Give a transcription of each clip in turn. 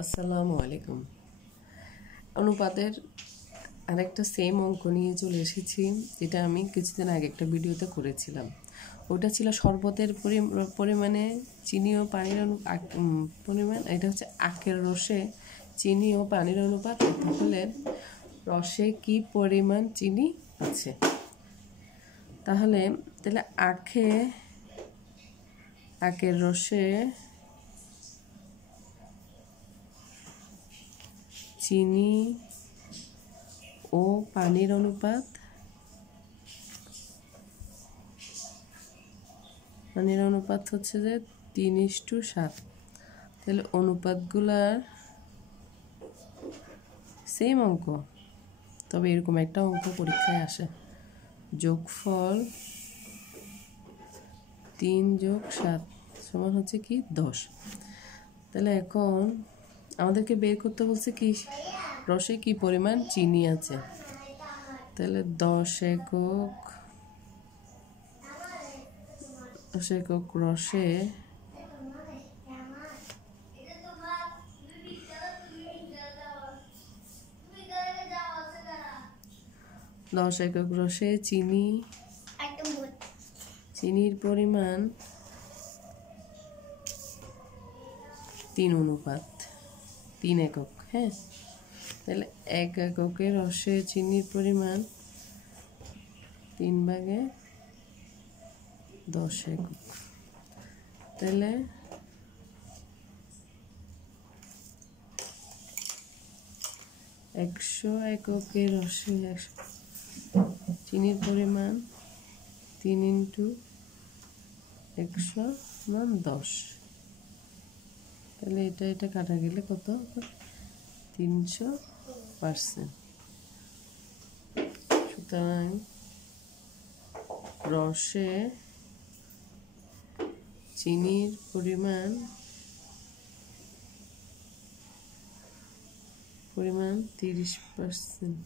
আসসালামু আলাইকুম। অনুপাতের আরেকটা সেম অঙ্ক নিয়ে চলে এসেছি, যেটা আমি কিছুদিন আগে একটা ভিডিওতে করেছিলাম। ওটা ছিল শরবতের পরিমাণে চিনি ও পানির পরিমাণ। এটা হচ্ছে আখের রসে চিনি ও পানির অনুপাত। তাহলে রসে কি পরিমাণ চিনি আছে? তাহলে আখের রসে চিনি ও পানির অনুপাত হচ্ছে যে 3:7। তাহলে অনুপাতগুলার সেম অঙ্ক, তবে এরকম একটা অঙ্ক পরীক্ষায় আসে, যোগফল 3 + 7 সমান হচ্ছে কি 10। তাহলে এখন আমাদেরকে বের করতে বলছে কি রসে কি পরিমাণ চিনি আছে। তাহলে 10 একক রসে 10 একক রসে চিনির পরিমাণ 3 একক। হ্যাঁ, তাহলে 1 এককের রসে চিনির পরিমাণ 3/10 একক। তাহলে 100 এককের রসে চিনির পরিমাণ 3 × 100 = 10। তাহলে এটা কাটা গেলে কত? 300%। সুতরাং রসে চিনির পরিমাণ 30%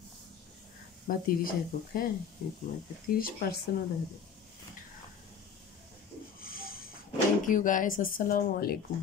বা 30 একক। হ্যাঁ, এরকম 30%ও দেখা যায়। থ্যাংক ইউ গাইস, আসসালামু আলাইকুম।